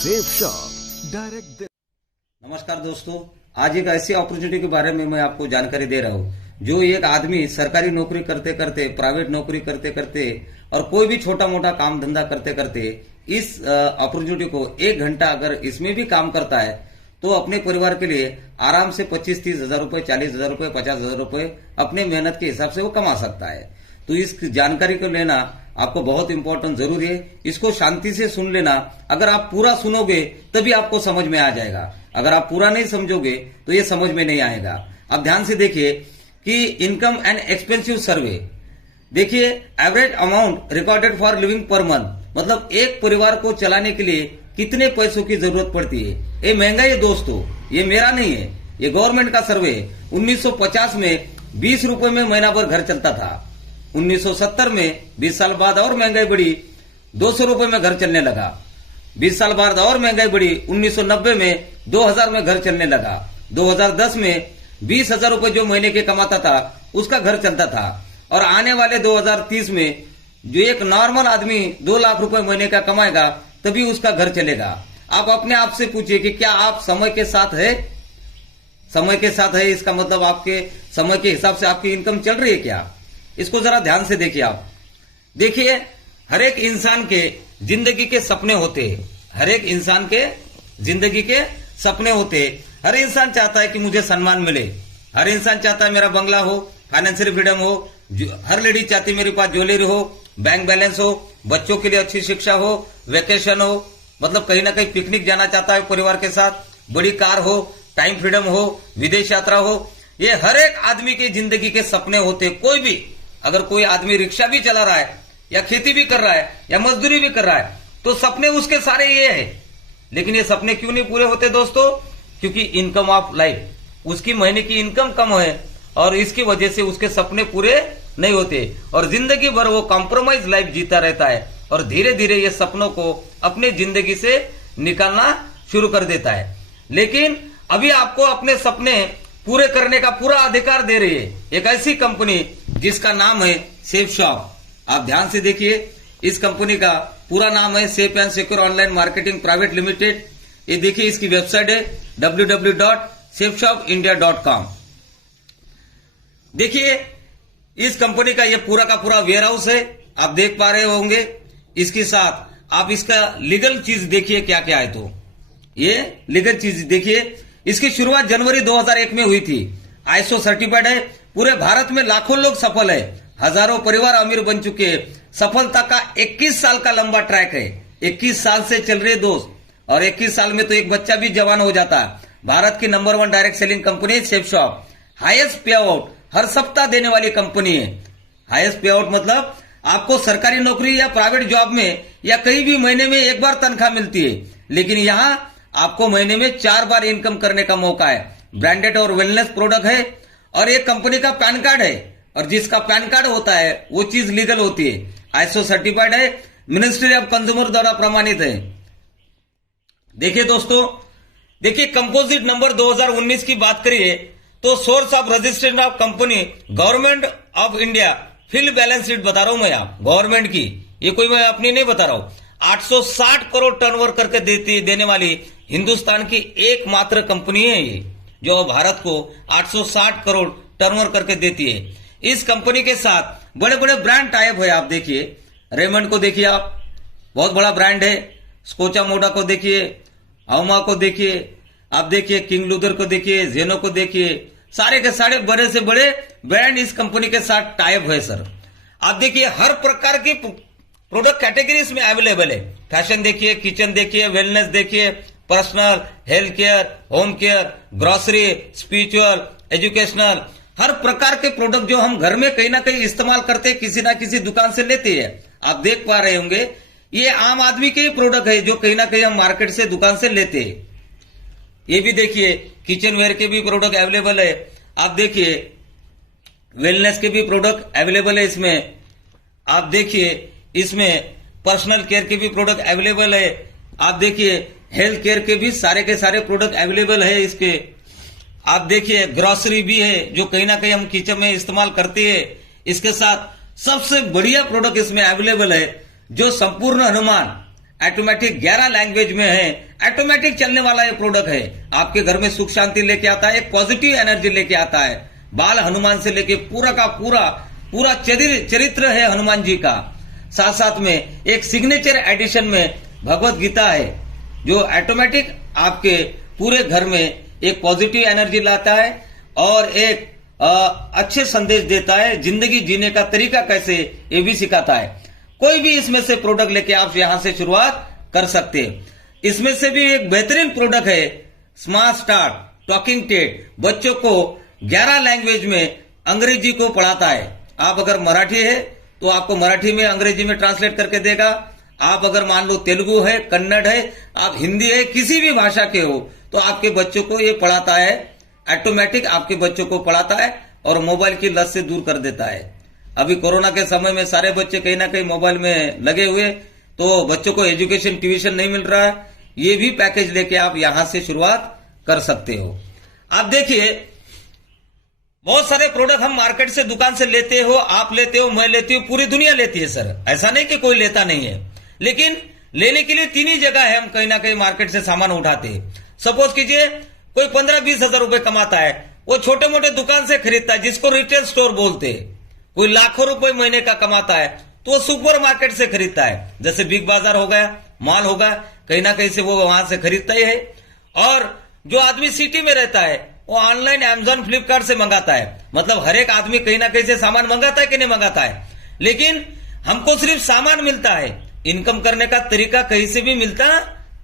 Safe shop direct. नमस्कार दोस्तों, आज एक ऐसी अपॉर्चुनिटी के बारे में मैं आपको जानकारी दे रहा हूँ। जो एक आदमी सरकारी नौकरी करते करते, प्राइवेट नौकरी करते करते और कोई भी छोटा मोटा काम धंधा करते करते इस अपॉर्चुनिटी को 1 घंटा अगर इसमें भी काम करता है तो अपने परिवार के लिए आराम से 25-30 हजार रुपए, 40 हजार रुपए, 50 हजार रुपए अपने मेहनत के हिसाब से वो कमा सकता है। तो इस जानकारी को लेना आपको बहुत इंपॉर्टेंट जरूरी है। इसको शांति से सुन लेना। अगर आप पूरा सुनोगे तभी आपको समझ में आ जाएगा। अगर आप पूरा नहीं समझोगे तो ये समझ में नहीं आएगा। अब ध्यान से देखिए कि इनकम एंड एक्सपेंसिव सर्वे। देखिए, average amount recorded for living per month, मतलब एक परिवार को चलाने के लिए कितने पैसों की जरूरत पड़ती है। ये महंगा है दोस्तों, ये मेरा नहीं है, ये गवर्नमेंट का सर्वे है। 1950 में 20 रुपए में महीना भर घर चलता था। 1970 में 20 साल बाद और महंगाई बढ़ी, 200 रुपए में घर चलने लगा। 20 साल बाद और महंगाई बढ़ी, 1990 में 2000 में घर चलने लगा। 2010 में 20,000 रुपए जो महीने के कमाता था उसका घर चलता था। और आने वाले 2030 में जो एक नॉर्मल आदमी 2 लाख रुपए महीने का कमाएगा तभी उसका घर चलेगा। आप अपने आप से पूछिए कि क्या आप समय के साथ है? समय के साथ है, इसका मतलब आपके समय के हिसाब से आपकी इनकम चल रही है क्या? इसको जरा ध्यान से देखिए। आप देखिए, हर एक इंसान के जिंदगी के सपने होते हैं। हर एक इंसान के जिंदगी के सपने होते हैं। हर इंसान चाहता है कि मुझे सम्मान मिले। हर इंसान चाहता है मेरा बंगला हो, फाइनेंशियल फ्रीडम हो। हर लेडी चाहती है मेरे पास ज्वेलरी हो, बैंक बैलेंस हो, बच्चों के लिए अच्छी शिक्षा हो, वेकेशन हो, मतलब कहीं ना कहीं पिकनिक जाना चाहता है परिवार के साथ, बड़ी कार हो, टाइम फ्रीडम हो, विदेश यात्रा हो। ये हर एक आदमी की जिंदगी के सपने होते। कोई भी, अगर कोई आदमी रिक्शा भी चला रहा है या खेती भी कर रहा है या मजदूरी भी कर रहा है तो सपने उसके सारे ये है। लेकिन ये सपने क्यों नहीं पूरे होते दोस्तों? क्योंकि इनकम ऑफ लाइफ, उसकी महीने की इनकम कम है और इसकी वजह से उसके सपने पूरे नहीं होते और जिंदगी भर वो कॉम्प्रोमाइज लाइफ जीता रहता है और धीरे धीरे ये सपनों को अपने जिंदगी से निकालना शुरू कर देता है। लेकिन अभी आपको अपने सपने पूरे करने का पूरा अधिकार दे रही है एक ऐसी कंपनी जिसका नाम है सेफ शॉप। आप ध्यान से देखिए, इस कंपनी का पूरा नाम है safe and secure online marketing private limited. ये देखिए, इसकी वेबसाइट है www.safeshopindia.com। देखिए, इस कंपनी का ये पूरा का पूरा वेयर हाउस है, आप देख पा रहे होंगे। इसके साथ आप इसका लीगल चीज देखिए क्या क्या है। तो ये लीगल चीज देखिए, इसकी शुरुआत जनवरी 2001 में हुई थी। आईएसओ सर्टिफाइड है। पूरे भारत में लाखों लोग सफल है, हजारों परिवार अमीर बन चुके हैं। सफलता का 21 साल का लंबा ट्रैक है। 21 साल से चल रहे दोस्त, और 21 साल में तो एक बच्चा भी जवान हो जाता है। भारत की नंबर 1 डायरेक्ट सेलिंग कंपनी है सेफ शॉप। हाईएस्ट पे आउट हर सप्ताह देने वाली कंपनी है। हाईएस्ट पे आउट मतलब आपको सरकारी नौकरी या प्राइवेट जॉब में या कहीं भी महीने में 1 बार तनख्वाह मिलती है, लेकिन यहां आपको महीने में 4 बार इनकम करने का मौका है। ब्रांडेड और वेलनेस प्रोडक्ट है और एक कंपनी का पैन कार्ड है, और जिसका पैन कार्ड होता है वो चीज लीगल होती है। आईएसओ सर्टिफाइड है, मिनिस्ट्री ऑफ कंज्यूमर द्वारा प्रमाणित है। देखिए दोस्तों, देखिए कंपोजिट नंबर 2019 की बात करिए तो source of registration of company government of India. Fill balance sheet बता रहा हूं मैं, आप गवर्नमेंट की, ये कोई मैं अपनी नहीं बता रहा हूं। 860 करोड़ टर्नओवर करके देने वाली हिंदुस्तान की एकमात्र कंपनी है ये, जो भारत को 860 करोड़ टर्नओवर करके देती है। इस कंपनी के साथ बड़े बड़े ब्रांड टाइप है। आप देखिए, रेमंड को देखिए, आप बहुत बड़ा ब्रांड है। स्कोचा मोडा को देखिए, अवमा को देखिए, आप देखिए किंग लूथर को देखिए, जेनो को देखिए, सारे के सारे बड़े से बड़े ब्रांड इस कंपनी के साथ टाइप है सर। आप देखिए, हर प्रकार की प्रोडक्ट कैटेगरीज में अवेलेबल है। फैशन देखिए, किचन देखिए, वेलनेस देखिए, personal, health care, home care, grocery, spiritual, educational, हर प्रकार के प्रोडक्ट जो हम घर में कहीं ना कहीं इस्तेमाल करते हैं, किसी ना किसी दुकान से लेते हैं। आप देख पा रहे होंगे, ये आम आदमी के ही प्रोडक्ट है जो कहीं ना कहीं हम मार्केट से, दुकान से लेते हैं। ये भी देखिए, किचन वेयर के भी प्रोडक्ट अवेलेबल है। आप देखिए, वेलनेस के भी प्रोडक्ट अवेलेबल है इसमें। आप देखिए, इसमें पर्सनल केयर के भी प्रोडक्ट अवेलेबल है। आप देखिए, हेल्थ केयर के भी सारे प्रोडक्ट अवेलेबल है इसके। आप देखिए, ग्रोसरी भी है जो कहीं ना कहीं हम किचन में इस्तेमाल करते हैं। इसके साथ सबसे बढ़िया प्रोडक्ट इसमें अवेलेबल है जो संपूर्ण अनुमान ऑटोमेटिक 11 लैंग्वेज में है, ऑटोमेटिक चलने वाला ये प्रोडक्ट है। आपके घर में सुख शांति लेके आता है, एक पॉजिटिव एनर्जी लेके आता है। बाल हनुमान से लेके पूरा का पूरा चरित्र है हनुमान जी का। साथ साथ में एक सिग्नेचर एडिशन में भगवत गीता है, जो ऑटोमेटिक आपके पूरे घर में एक पॉजिटिव एनर्जी लाता है और एक अच्छे संदेश देता है। जिंदगी जीने का तरीका कैसे, ये भी सिखाता है। कोई भी इसमें से प्रोडक्ट लेके आप यहां से शुरुआत कर सकते हैं। इसमें से भी एक बेहतरीन प्रोडक्ट है स्मार्ट स्टार्ट टॉकिंग टेट। बच्चों को 11 लैंग्वेज में अंग्रेजी को पढ़ाता है। आप अगर मराठी है तो आपको मराठी में अंग्रेजी में ट्रांसलेट करके देगा। आप अगर मान लो तेलुगु है, कन्नड़ है, आप हिंदी है, किसी भी भाषा के हो, तो आपके बच्चों को ये पढ़ाता है। ऑटोमेटिक आपके बच्चों को पढ़ाता है और मोबाइल की लत से दूर कर देता है। अभी कोरोना के समय में सारे बच्चे कहीं ना कहीं मोबाइल में लगे हुए, तो बच्चों को एजुकेशन ट्यूशन नहीं मिल रहा है। ये भी पैकेज लेके आप यहां से शुरुआत कर सकते हो। आप देखिए, बहुत सारे प्रोडक्ट हम मार्केट से, दुकान से लेते हो, आप लेते हो, मैं लेती हूँ, पूरी दुनिया लेती है सर। ऐसा नहीं कि कोई लेता नहीं है, लेकिन लेने के लिए 3 ही जगह है हम कहीं ना कहीं मार्केट से सामान उठाते हैं। सपोज कीजिए कोई 15-20 हजार रुपए कमाता है, वो छोटे मोटे दुकान से खरीदता है, जिसको रिटेल स्टोर बोलते हैं। कोई लाखों रुपए महीने का कमाता है तो वो सुपर मार्केट से खरीदता है, जैसे बिग बाजार हो गया, मॉल होगा, कहीं ना कहीं से वो वहां से खरीदता ही है। और जो आदमी सिटी में रहता है वो ऑनलाइन अमेजॉन फ्लिपकार्ट से मंगाता है। मतलब हर एक आदमी कहीं ना कहीं से सामान मंगाता है कि नहीं मंगाता है, लेकिन हमको सिर्फ सामान मिलता है, इनकम करने का तरीका कहीं से भी मिलता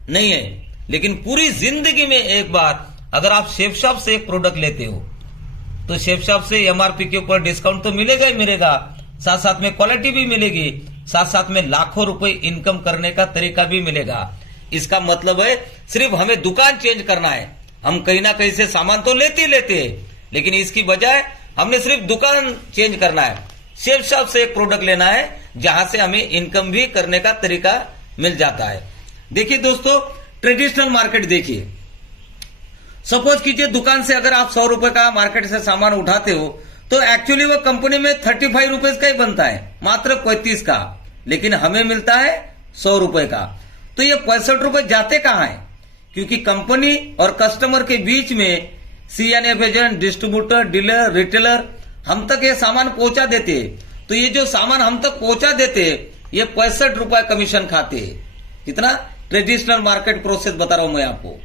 नहीं है। लेकिन पूरी जिंदगी में एक बार अगर आप शेफ शॉप से एक प्रोडक्ट लेते हो तो शेफ शॉप से एमआरपी के ऊपर डिस्काउंट तो मिलेगा ही मिलेगा, साथ साथ में क्वालिटी भी मिलेगी, साथ साथ में लाखों रुपए इनकम करने का तरीका भी मिलेगा। इसका मतलब है सिर्फ हमें दुकान चेंज करना है। हम कहीं ना कहीं से सामान तो लेते हैं, लेकिन इसकी बजाय हमने सिर्फ दुकान चेंज करना है। शेफ शॉप से एक प्रोडक्ट लेना है जहां से हमें इनकम भी करने का तरीका मिल जाता है। देखिए दोस्तों, ट्रेडिशनल मार्केट देखिए, सपोज कीजिए दुकान से अगर आप 100 रुपए का मार्केट से सामान उठाते हो तो एक्चुअली वो कंपनी में 35 रुपीज का ही बनता है, मात्र 35 का, लेकिन हमें मिलता है 100 रुपए का। तो ये 65 रुपए जाते कहां है? क्योंकि कंपनी और कस्टमर के बीच में CNF agent, distributor, dealer, retailer हम तक ये सामान पहुंचा देते। तो ये जो सामान हम तक पहुंचा देते ये 65 रुपए कमीशन खाते। कितना? ट्रेडिशनल मार्केट प्रोसेस बता रहा हूं मैं आपको।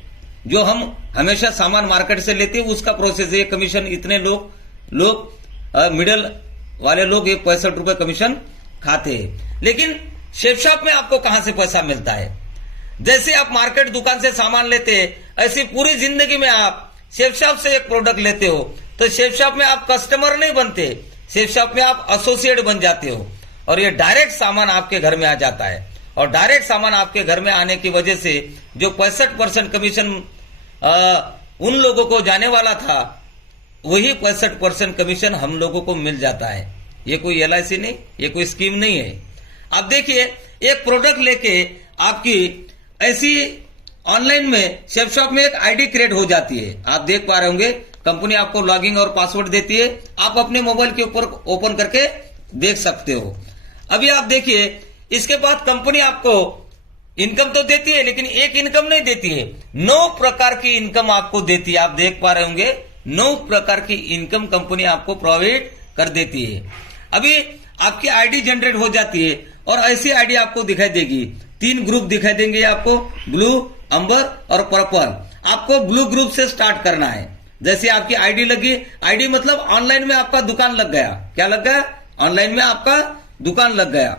जो हम हमेशा सामान मार्केट से लेते हैं उसका प्रोसेस है। कमीशन इतने लोग मिडल वाले लोग ये 65 रुपए कमीशन खाते हैं। लेकिन शेफ शॉप में आपको कहां से पैसा मिलता है? जैसे आप मार्केट दुकान से सामान लेते हैं, ऐसी पूरी जिंदगी में आप शेफ शॉप से एक प्रोडक्ट लेते हो तो शेफ शॉप में आप कस्टमर नहीं बनते, शेफ शॉप में आप एसोसिएट बन जाते हो और ये डायरेक्ट सामान आपके घर में आ जाता है। और डायरेक्ट सामान आपके घर में आने की वजह से जो 65% कमीशन उन लोगों को जाने वाला था, वही 65% कमीशन हम लोगों को मिल जाता है। ये कोई LIC नहीं, ये कोई स्कीम नहीं है। अब देखिए, एक प्रोडक्ट लेके आपकी ऐसी ऑनलाइन में शेफ शॉप में एक आईडी क्रिएट हो जाती है। आप देख पा रहे होंगे, कंपनी आपको लॉगिन और पासवर्ड देती है, आप अपने मोबाइल के ऊपर ओपन करके देख सकते हो। अभी आप देखिए, इसके बाद कंपनी आपको इनकम तो देती है, लेकिन एक इनकम नहीं देती है, 9 प्रकार की इनकम आपको देती है। आप देख पा रहे होंगे, 9 प्रकार की इनकम कंपनी आपको प्रोवाइड कर देती है। अभी आपकी आईडी जनरेट हो जाती है और ऐसी आईडी आपको दिखाई देगी। 3 ग्रुप दिखाई देंगे आपको, ब्लू, अंबर और पर्पल। आपको ब्लू ग्रुप से स्टार्ट करना है। जैसे आपकी आईडी लगी, आईडी मतलब ऑनलाइन में आपका दुकान लग गया। क्या लग गया? ऑनलाइन में आपका दुकान लग गया।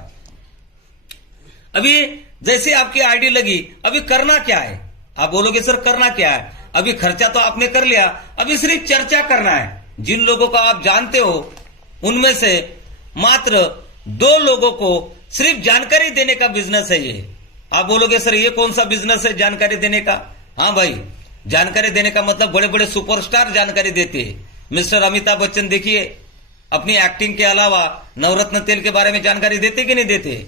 अभी जैसे आपकी आईडी लगी, अभी करना क्या है? आप बोलोगे सर करना क्या है? अभी खर्चा तो आपने कर लिया, अभी सिर्फ चर्चा करना है। जिन लोगों को आप जानते हो उनमें से मात्र 2 लोगों को सिर्फ जानकारी देने का बिजनेस है ये। आप बोलोगे सर ये कौन सा बिजनेस है जानकारी देने का? हाँ भाई, जानकारी देने का मतलब बड़े बड़े सुपरस्टार जानकारी देते हैं। मिस्टर अमिताभ बच्चन देखिए, अपनी एक्टिंग के अलावा नवरत्न तेल के बारे में जानकारी देते कि नहीं देते?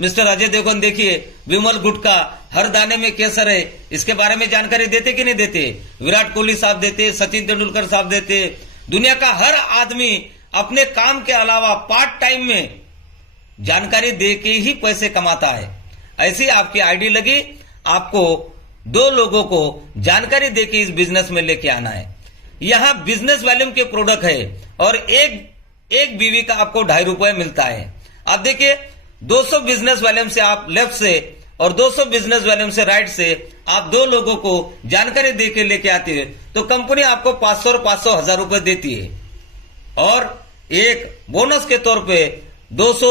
मिस्टर अजय देवगन देखिए, विमल गुटखा, हर दाने में केसर है, इसके बारे में जानकारी देते कि नहीं देते? विराट कोहली साहब देते, सचिन तेंदुलकर साहब देते। दुनिया का हर आदमी अपने काम के अलावा पार्ट टाइम में जानकारी दे के ही पैसे कमाता है। ऐसी आपकी आईडी लगी, आपको 2 लोगों को जानकारी देके इस बिजनेस में लेके आना है। यहां बिजनेस वॉल्यूम के प्रोडक्ट है और एक बीवी का आपको 2.5 रुपए मिलता है। आप देखिए 200 बिजनेस वॉल्यूम से आप लेफ्ट से और 200 बिजनेस वॉल्यूम से राइट से आप 2 लोगों को जानकारी देके लेके आते हैं तो कंपनी आपको 500 और 500 1000 रुपए देती है और एक बोनस के तौर पे 200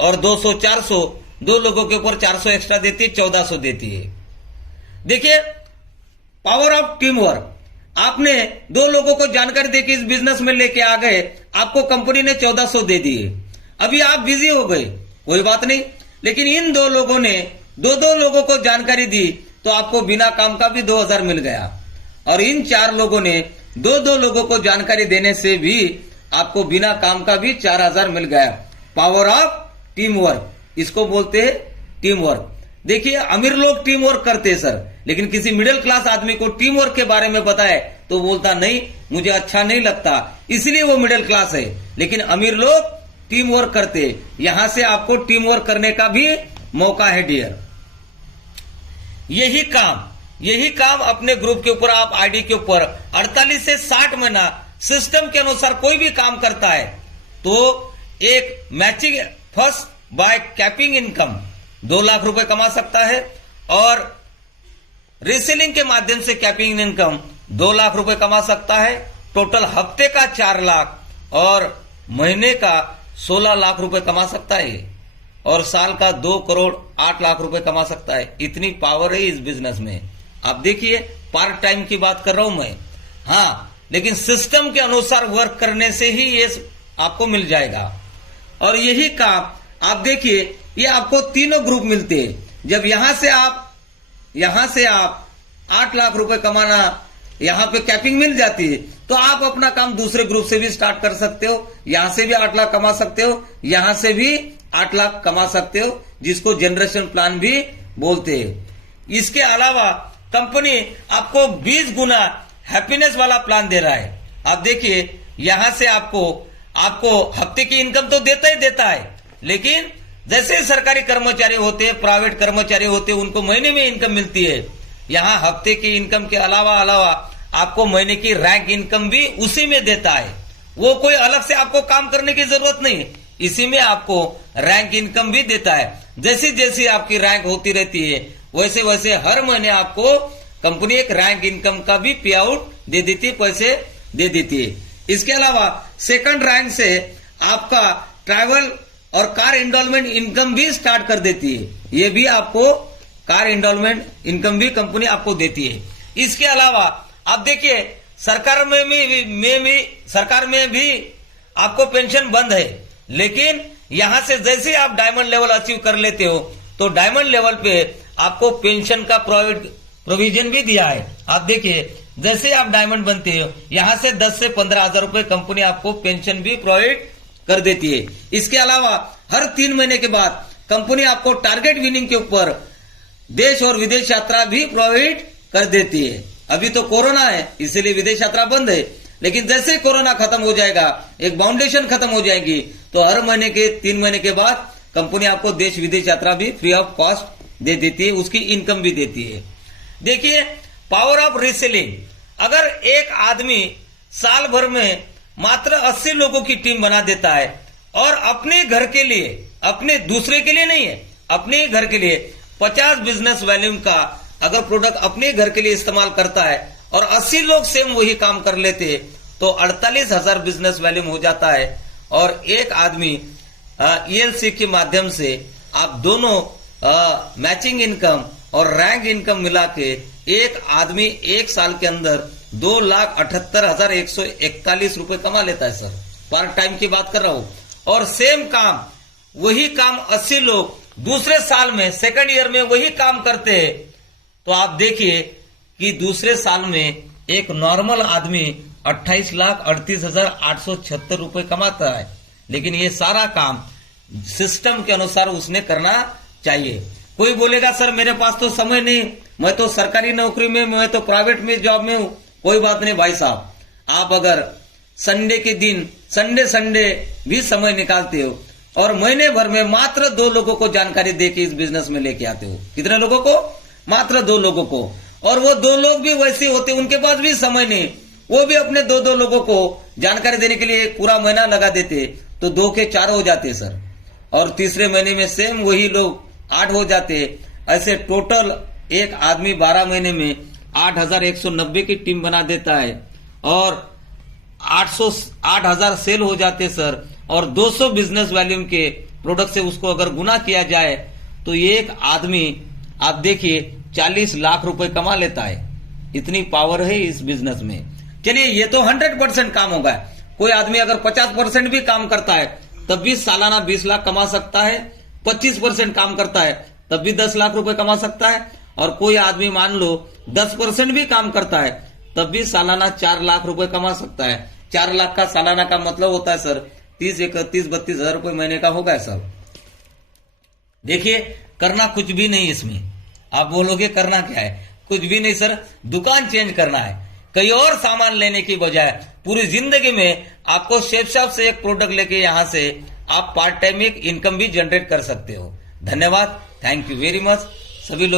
और 200 400 2 लोगों के ऊपर 400 एक्स्ट्रा देती है, 1400 देती है। देखिए पावर ऑफ टीम वर्क, आपने 2 लोगों को जानकारी देके इस बिजनेस में लेके आ गए, आपको कंपनी ने 1400 दे दिए। अभी आप बिजी हो गए, कोई बात नहीं, लेकिन इन 2 लोगों ने 2 लोगों को जानकारी दी तो आपको बिना काम का भी 2000 मिल गया और इन 4 लोगों ने 2 लोगों को जानकारी देने से भी आपको बिना काम का भी 4000 मिल गया। पावर ऑफ टीम वर्क, इसको बोलते हैं टीम वर्क। देखिए अमीर लोग टीम वर्क करते हैं सर, लेकिन किसी मिडिल क्लास आदमी को टीम वर्क के बारे में बताए तो बोलता नहीं, मुझे अच्छा नहीं लगता, इसलिए वो मिडिल क्लास है। लेकिन अमीर लोग टीम वर्क करते, यहां से आपको टीम वर्क करने का भी मौका है डियर। यही काम अपने ग्रुप के ऊपर, आप आईडी के ऊपर 48 से 60 महीना सिस्टम के अनुसार कोई भी काम करता है तो एक matching first by capping income 2 lakh रुपए कमा सकता है और रीसेलिंग के माध्यम से कैपिंग इनकम 2 लाख रुपए कमा सकता है। टोटल हफ्ते का 4 लाख और महीने का 16 लाख रुपए कमा सकता है और साल का 2 करोड़ 8 लाख रुपए कमा सकता है। इतनी पावर है इस बिजनेस में। आप देखिए पार्ट टाइम की बात कर रहा हूं मैं, हाँ, लेकिन सिस्टम के अनुसार वर्क करने से ही ये आपको मिल जाएगा। और यही काम आप देखिए, ये आपको 3 ग्रुप मिलते हैं। जब यहां से आप 8 लाख रुपए कमाना, यहां पे कैपिंग मिल जाती है तो आप अपना काम दूसरे ग्रुप से भी स्टार्ट कर सकते हो। यहां से भी 8 लाख कमा सकते हो, यहां से भी 8 लाख कमा सकते हो, जिसको जनरेशन प्लान भी बोलते हैं। इसके अलावा कंपनी आपको 20 गुना हैप्पीनेस वाला प्लान दे रहा है। आप देखिए यहां से आपको हफ्ते की इनकम तो देता ही देता है, लेकिन जैसे सरकारी कर्मचारी होते हैं, प्राइवेट कर्मचारी होते हैं, उनको महीने में इनकम मिलती है। यहां हफ्ते की इनकम के अलावा आपको महीने की रैंक इनकम भी उसी में देता है। वो कोई अलग से आपको काम करने की जरूरत नहीं, इसी में आपको रैंक इनकम भी देता है। जैसी जैसी आपकी रैंक होती रहती है वैसे वैसे हर महीने आपको कंपनी एक रैंक इनकम का भी पे आउट दे देती है, पैसे दे देती है। इसके अलावा सेकंड रैंक से आपका ट्रैवल और कार इंडॉलमेंट इनकम भी स्टार्ट कर देती है। ये भी आपको कार इंडॉलमेंट इनकम भी कंपनी आपको देती है। इसके अलावा आप देखिए सरकार में भी आपको पेंशन बंद है, लेकिन यहां से जैसे आप डायमंड लेवल अचीव कर लेते हो तो डायमंड लेवल पे आपको पेंशन का प्रोविजन भी दिया है। आप देखिए जैसे आप डायमंड बनते हो यहां से 10 से 15 हजार रुपए कंपनी आपको पेंशन भी प्रोवाइड कर देती है। इसके अलावा हर 3 महीने के बाद कंपनी आपको टारगेट विनिंग के ऊपर देश और विदेश यात्रा भी प्रोवाइड कर देती है। अभी तो कोरोना है इसीलिए विदेश यात्रा बंद है, लेकिन जैसे कोरोना खत्म हो जाएगा, एक बाउंडेशन खत्म हो जाएगी, तो हर महीने के 3 महीने के बाद कंपनी आपको देश विदेश यात्रा भी फ्री ऑफ कॉस्ट दे देती है, उसकी इनकम भी देती है। देखिए पावर ऑफ रीसेलिंग, अगर एक आदमी साल भर में मात्र 80 लोगों की टीम बना देता है और अपने घर के लिए, अपने दूसरे के लिए नहीं है, अपने घर के लिए 50 बिजनेस वॉल्यूम का अगर प्रोडक्ट अपने घर के लिए इस्तेमाल करता है और 80 लोग सेम वही काम कर लेते तो 48,000 बिजनेस वॉल्यूम हो जाता है। और एक आदमी ELC के माध्यम से आप दोनों मैचिंग इनकम और रैंक इनकम मिला के एक आदमी एक साल के अंदर 2,78,141 रुपए कमा लेता है सर। पार्ट टाइम की बात कर रहा हूं। और सेम काम, वही काम 80 लोग दूसरे साल में सेकंड ईयर में वही काम करते हैं, तो आप देखिए कि दूसरे साल में एक नॉर्मल आदमी 28,38,876 रुपए कमाता है। लेकिन ये सारा काम सिस्टम के अनुसार उसने करना चाहिए। कोई बोलेगा सर मेरे पास तो समय नहीं, मैं तो सरकारी नौकरी में, मैं तो प्राइवेट में जॉब में हूं। कोई बात नहीं भाई साहब, आप अगर संडे के दिन संडे भी समय निकालते हो और महीने भर में मात्र 2 लोगों को जानकारी दे के इस बिजनेस में लेके आते हो। कितने लोगों को? मात्र 2 लोगों को। और वो 2 लोग भी वैसे होते, उनके पास भी समय नहीं, वो भी अपने 2-2 लोगों को जानकारी देने के लिए पूरा महीना लगा देते, तो 2 के 4 हो जाते सर। और तीसरे महीने में सेम वही लोग 8 हो जाते। ऐसे टोटल एक आदमी 12 महीने में 8,190 की टीम बना देता है और 8,000 सेल हो जाते सर। और 200 बिजनेस वॉल्यूम के प्रोडक्ट से उसको अगर गुना किया जाए तो एक आदमी आप देखिए 40 लाख रुपए कमा लेता है। इतनी पावर है इस बिजनेस में। चलिए ये तो 100% काम होगा। कोई आदमी अगर 50% भी काम करता है तब भी सालाना 20 लाख कमा सकता है। 25% काम करता है तब भी 10 लाख रुपए कमा सकता है। और कोई आदमी मान लो 10% भी काम करता है तब भी सालाना 4 लाख रुपए कमा सकता है। 4 लाख का सालाना का मतलब होता है सर 30-31-32 हजार रुपए महीने का होगा सर। देखिए करना कुछ भी नहीं इसमें। आप बोलोगे करना क्या है? कुछ भी नहीं सर, दुकान चेंज करना है। कई और सामान लेने की बजाय पूरी जिंदगी में आपको शेफ शॉप से एक प्रोडक्ट लेके यहां से आप पार्ट टाइम एक इनकम भी जनरेट कर सकते हो। धन्यवाद, थैंक यू वेरी मच सभी लोगों